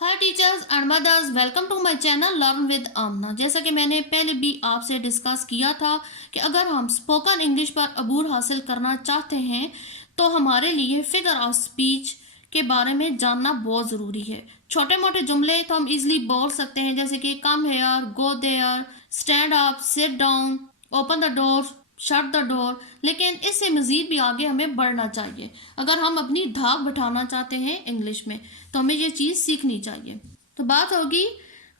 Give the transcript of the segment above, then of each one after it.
Hi teachers and mothers, welcome to my channel learn with Amna. जैसा कि मैंने पहले भी आपसे डिस्कस किया था कि अगर हम स्पोकन इंग्लिश पर अबूर हासिल करना चाहते हैं तो हमारे लिए फिगर ऑफ स्पीच के बारे में जानना बहुत ज़रूरी है। छोटे मोटे जुमले तो हम इजीली बोल सकते हैं, जैसे कि come here, go there, stand up, sit down, open the door, shut the door. लेकिन इससे मज़ीद भी आगे हमें बढ़ना चाहिए। अगर हम अपनी धाक बिठाना चाहते हैं इंग्लिश में तो हमें ये चीज़ सीखनी चाहिए। तो बात होगी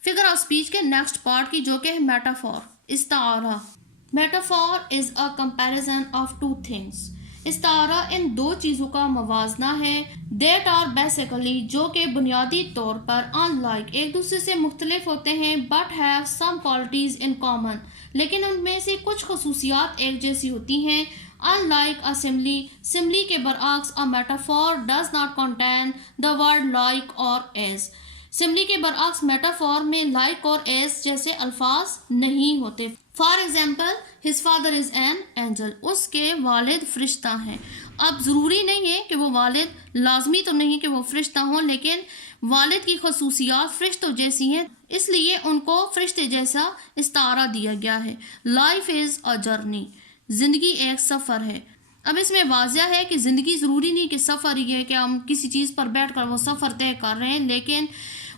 फिगर ऑफ स्पीच के नेक्स्ट पार्ट की, जो कि है मेटाफॉर, इस्तारा। Metaphor is a comparison of two things. इस्तारा इन दो चीज़ों का मवाजना है। देट आर बेसिकली, जो कि बुनियादी तौर पर अनलाइक, एक दूसरे से मुख्तलिफ होते हैं, but have some qualities in common, लेकिन उनमें से कुछ खसूसियात एक जैसी होती हैं। अनलाइक अ सिमली, सिमली के बरअक्स a metaphor does not contain the word like और एज। सिमली के बरअक्स मेटाफॉर में लाइक और एज जैसे अल्फाज नहीं होते। For example, his father is an angel, उसके वालिद फरिश्ता हैं। अब ज़रूरी नहीं है कि वो वालिद, लाजमी तो नहीं कि वो फरिश्ता हों, लेकिन वालिद की खसूसियात फरिश्तों जैसी हैं, इसलिए उनको फरिश्ते जैसा इस्तारा दिया गया है। लाइफ इज़ अ जर्नी, ज़िंदगी एक सफ़र है। अब इसमें वाजिया है कि ज़िंदगी ज़रूरी नहीं कि सफ़र ही है, कि हम किसी चीज़ पर बैठ कर वो सफ़र तय कर रहे हैं, लेकिन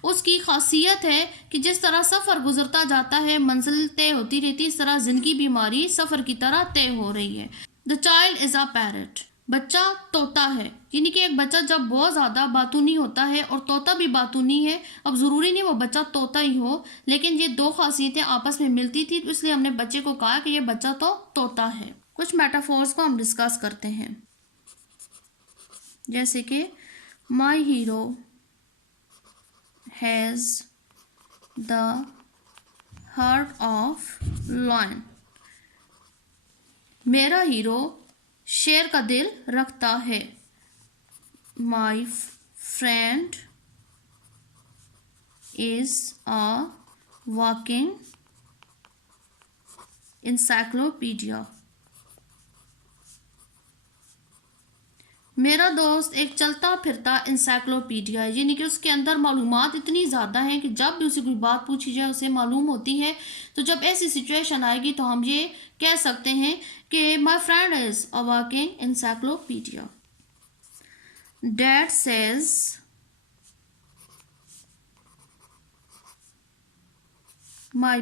उसकी खासियत है कि जिस तरह सफ़र गुजरता जाता है, मंजिल तय होती रहती है, इस तरह ज़िंदगी भी हमारी सफ़र की तरह तय हो रही है। The child is a parrot, बच्चा तोता है। यानी कि एक बच्चा जब बहुत ज़्यादा बातूनी होता है और तोता भी बातूनी है। अब ज़रूरी नहीं वो बच्चा तोता ही हो, लेकिन ये दो खासियतें आपस में मिलती थी, तो इसलिए हमने बच्चे को कहा कि ये बच्चा तो तोता है। कुछ मेटाफोर्स को हम डिस्कस करते हैं, जैसे कि my hero has the heart of lion, मेरा हीरो शेर का दिल रखता है। My friend is a walking encyclopaedia, मेरा दोस्त एक चलता फिरता इंसाइक्लोपीडिया है। यानी कि उसके अंदर मालूमात इतनी ज़्यादा हैं कि जब भी उसे कोई बात पूछी जाए उसे मालूम होती है। तो जब ऐसी सिचुएशन आएगी तो हम ये कह सकते हैं कि my friend is a walking encyclopedia. Dad says my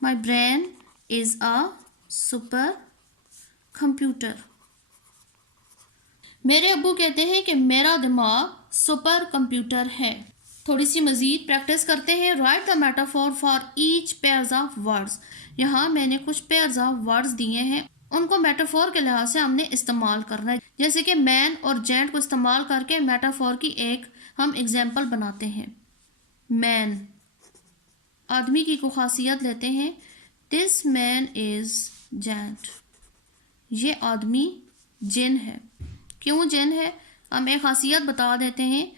brain is a super computer, मेरे अब्बू कहते हैं कि मेरा दिमाग सुपर कंप्यूटर है। थोड़ी सी मज़ीद प्रैक्टिस करते हैं। Right the metaphor for each pairs of words. यहाँ मैंने कुछ पेयर्स ऑफ वर्ड्स दिए हैं, उनको मेटाफॉर के लिहाज से हमने इस्तेमाल करना है। जैसे कि मैन और जेंट को इस्तेमाल करके मेटाफॉर की एक हम एग्जाम्पल बनाते हैं। मैन, आदमी की को खासियत लेते हैं। दिस मैन इज़ जेंट, ये आदमी जिन है। क्यों जिन है, हम एक खासियत बता देते हैं।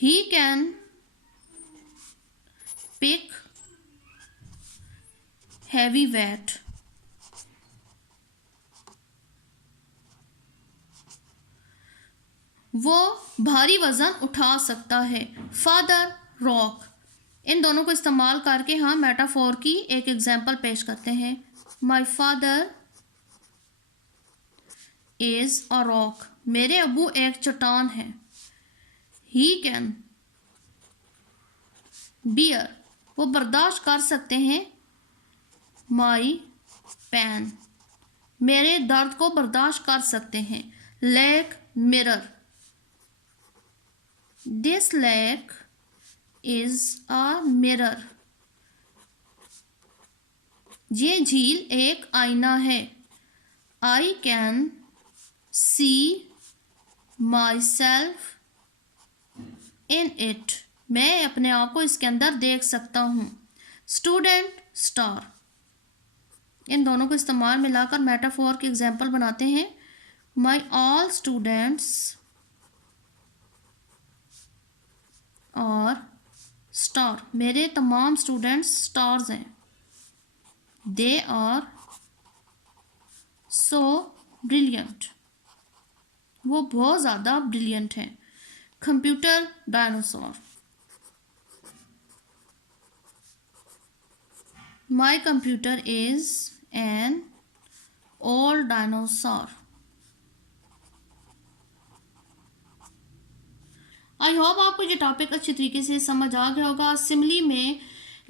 He can pick heavy weight, वो भारी वज़न उठा सकता है। फादर, रॉक, इन दोनों को इस्तेमाल करके हम मेटाफोर की एक एग्जाम्पल पेश करते हैं। My father is a rock, मेरे अबू एक चट्टान है। ही कैन बियर, वो बर्दाश्त कर सकते हैं। माई पेन, मेरे दर्द को बर्दाश्त कर सकते हैं। Lake, mirror, this lake is a mirror, ये झील एक आईना है। I can see my self in it, मैं अपने आप को इसके अंदर देख सकता हूँ। स्टूडेंट, स्टार, इन दोनों को इस्तेमाल मिलाकर मेटाफोर के एग्जाम्पल बनाते हैं। माई ऑल स्टूडेंट्स और स्टार, मेरे तमाम स्टूडेंट्स स्टार्स हैं। दे आर सो ब्रिलियंट, वो बहुत ज़्यादा ब्रिलियंट है। Computer dinosaur, my computer is an old dinosaur. I hope आपको ये टॉपिक अच्छी तरीके से समझ आ गया होगा। सिमिली में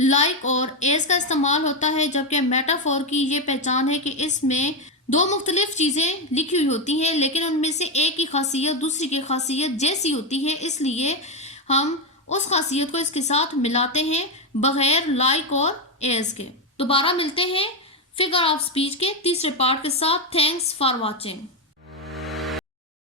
लाइक और एज का इस्तेमाल होता है, जबकि मेटाफोर की ये पहचान है कि इसमें दो मुख्तलिफ चीज़ें लिखी हुई होती हैं, लेकिन उनमें से एक की खासियत दूसरी की खासियत जैसी होती है, इसलिए हम उस खासियत को इसके साथ मिलाते हैं बगैर लाइक और एज के। दोबारा मिलते हैं फिगर ऑफ स्पीच के तीसरे पार्ट के साथ। Thanks for watching.